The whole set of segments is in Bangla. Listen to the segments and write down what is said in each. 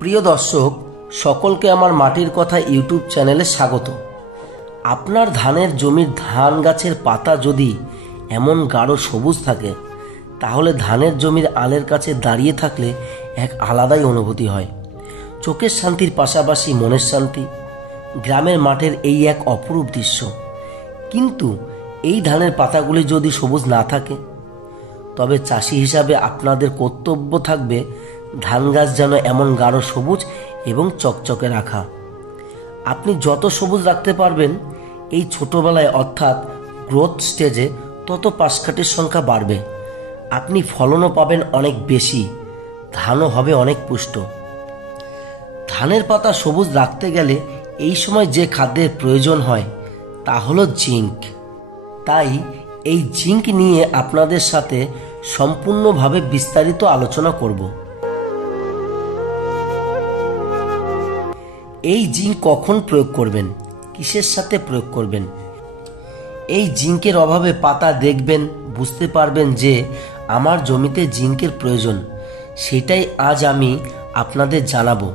প্রিয় দর্শক, সকলকে আমার মাটির কথা ইউটিউব চ্যানেলে স্বাগত। আপনার ধানের জমির ধান গাছের পাতা যদি এমন গাঢ় সবুজ থাকে, তাহলে ধানের জমির আলের কাছে দাঁড়িয়ে থাকলে এক আলাদাই অনুভূতি হয়। চোখের শান্তির পাশাপাশি মনের শান্তি। গ্রামের মাঠের এই এক অপরূপ দৃশ্য। কিন্তু এই ধানের পাতাগুলি যদি সবুজ না থাকে, তবে চাষি হিসাবে আপনাদের কর্তব্য থাকবে ধান গাছ যেন এমন গাঢ় সবুজ এবং চকচকে রাখা। আপনি যত সবুজ রাখতে পারবেন এই ছোটবেলায় অর্থাৎ গ্রোথ স্টেজে, তত পাশকাঠির সংখ্যা বাড়বে। আপনি ফলনও পাবেন অনেক বেশি, ধানও হবে অনেক পুষ্ট। ধানের পাতা সবুজ রাখতে গেলে এই সময় যে খাদ্যের প্রয়োজন হয় তা হলো জিঙ্ক। তাই এই জিঙ্ক নিয়ে আপনাদের সাথে সম্পূর্ণভাবে বিস্তারিত আলোচনা করব। এই জিঙ্ক কখন প্রয়োগ করবেন, কিসের সাথে প্রয়োগ করবেন? এই জিঙ্কের অভাবে পাতা দেখবেন, বুঝতে পারবেন যে আমার জমিতে জিঙ্কের প্রয়োজন। সেটাই আজ আমি আপনাদের জানাবো।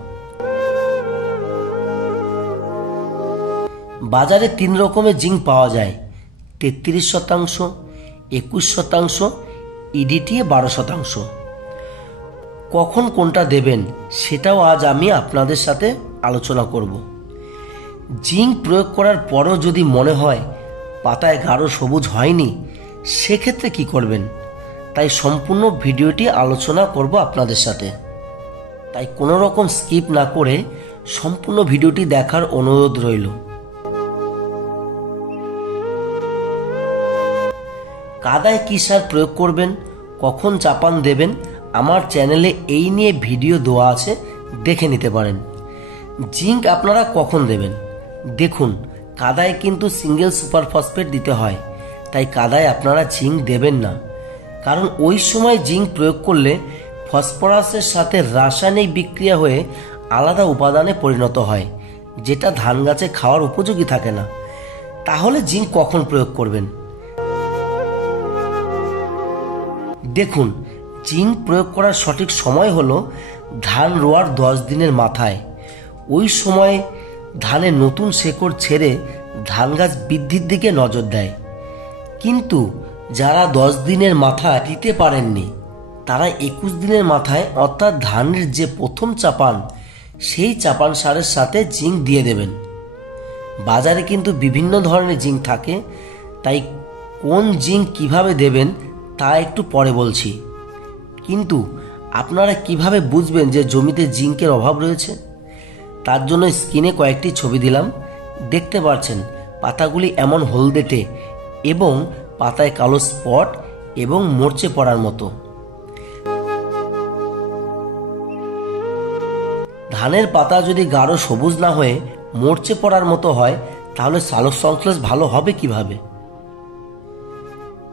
বাজারে 3 রকমের জিঙ্ক পাওয়া যায়: 33%, 21%, ইডিটি 12%। কখন কোনটা দেবেন সেটাও আজ আমি আপনাদের সাথে আলোচনা করব। জিঙ্ক প্রয়োগ করার পরও যদি মনে হয় পাতায় গাঢ় সবুজ হয়নি, সেক্ষেত্রে কি করবেন? তাই সম্পূর্ণ ভিডিওটি আলোচনা করব আপনাদের সাথে। তাই কোনো রকম স্কিপ না করে সম্পূর্ণ ভিডিওটি দেখার অনুরোধ রইল। কাদায় কি সার প্রয়োগ করবেন, কখন চাপান দেবেন, আমার চ্যানেলে এই নিয়ে ভিডিও দেওয়া আছে, দেখে নিতে পারেন। জিঙ্ক আপনারা কখন দেবেন? দেখুন, কাদায় কিন্তু সিঙ্গেল সুপার ফসফেট দিতে হয়, তাই কাদায় আপনারা জিঙ্ক দেবেন না। কারণ ওই সময় জিঙ্ক প্রয়োগ করলে ফসফরাসের সাথে রাসায়নিক বিক্রিয়া হয়ে আলাদা উপাদানে পরিণত হয়, যেটা ধান গাছে খাওয়ার উপযোগী থাকে না। তাহলে জিঙ্ক কখন প্রয়োগ করবেন? দেখুন, জিঙ্ক প্রয়োগ করার সঠিক সময় হলো ধান রোয়ার 10 দিনের মাথায়। ওই সময় ধানে নতুন শেকড় ছেড়ে ধান গাছ বৃদ্ধির দিকে নজর দেয়। কিন্তু যারা 10 দিনের মাথায় দিতে পারেননি, তারা 21 দিনের মাথায় অর্থাৎ ধানের যে প্রথম চাপান, সেই চাপান সারের সাথে জিঙ্ক দিয়ে দেবেন। বাজারে কিন্তু বিভিন্ন ধরনের জিঙ্ক থাকে, তাই কোন জিঙ্ক কিভাবে দেবেন তা একটু পরে বলছি। কিন্তু আপনারা কিভাবে বুঝবেন যে জমিতে জিঙ্কের অভাব রয়েছে? তার জন্য স্ক্রিনে কয়েকটি ছবি দিলাম, দেখতে পাচ্ছেন পাতাগুলি এমন হলদেটে এবং পাতায় কালো স্পট এবং মরচে পড়ার মতো। ধানের পাতা যদি গাঢ় সবুজ না হয়ে মরচে পড়ার মতো হয়, তাহলে সালোক সংশ্লেষ ভালো হবে কিভাবে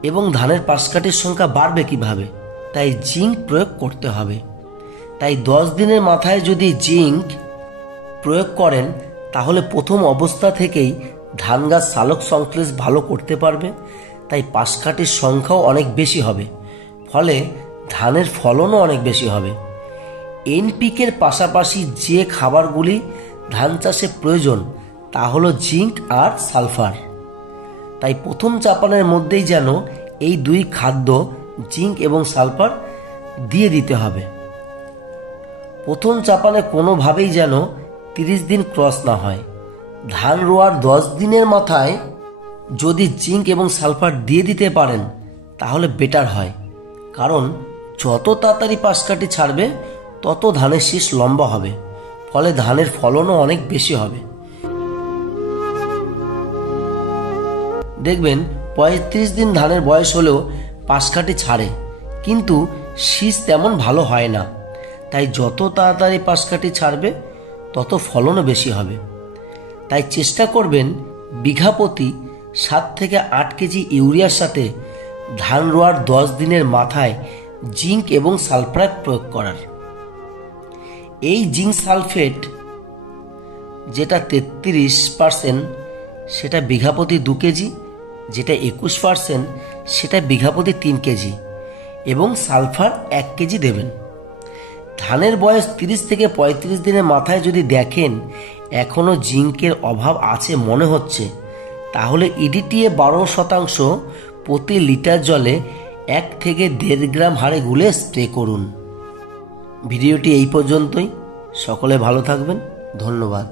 এবং ধানের পাশকাঠির সংখ্যা বাড়বে কিভাবে? তাই জিঙ্ক প্রয়োগ করতে হবে। তাই 10 দিনের মাথায় যদি জিঙ্ক প্রয়োগ করেন, তাহলে প্রথম অবস্থা থেকেই ধান গাছ সালোক সংশ্লেষ ভালো করতে পারবে, তাই পাশকাঠির সংখ্যাও অনেক বেশি হবে, ফলে ধানের ফলনও অনেক বেশি হবে। এনপিকের পাশাপাশি যে খাবারগুলি ধান চাষে প্রয়োজন তা হলো জিঙ্ক আর সালফার। তাই প্রথম চাপানের মধ্যেই যেন এই 2 খাদ্য জিঙ্ক এবং সালফার দিয়ে দিতে হবে। প্রথম চাপানে কোনোভাবেই যেন 30 দিন ক্রস না হয়। ধান রোয়ার 10 দিনের মাথায় যদি জিঙ্ক এবং সালফার দিয়ে দিতে পারেন তাহলে বেটার হয়, কারণ যত তাড়াতাড়ি পাশকাঠি ছাড়বে তত ধানের শীষ লম্বা হবে, ফলে ধানের ফলনও অনেক বেশি হবে। দেখবেন 35 দিন ধানের বয়স হলেও পাশকাঠি ছাড়ে, কিন্তু শীষ তেমন ভালো হয় না। তাই যত তাড়াতাড়ি পাশকাঠি ছাড়বে তত ফলনও বেশি হবে। তাই চেষ্টা করবেন বিঘা প্রতি 7 থেকে 8 কেজি ইউরিয়ার সাথে ধান রোয়ার 10 দিনের মাথায় জিঙ্ক এবং সালফার প্রয়োগ করার। এই জিঙ্ক সালফেট যেটা 33%, সেটা বিঘা প্রতি 2 কেজি, যেটা 21% সেটা বিঘা প্রতি 3 কেজি, এবং সালফার 1 কেজি দেবেন। ধানের বয়স 30 থেকে 35 দিনের মাথায় যদি দেখেন এখনও জিঙ্কের অভাব আছে মনে হচ্ছে, তাহলে ইডিটিএ 12% প্রতি লিটার জলে 1 থেকে 1.5 গ্রাম হারে গুলে স্প্রে করুন। ভিডিওটি এই পর্যন্তই। সকলে ভালো থাকবেন। ধন্যবাদ।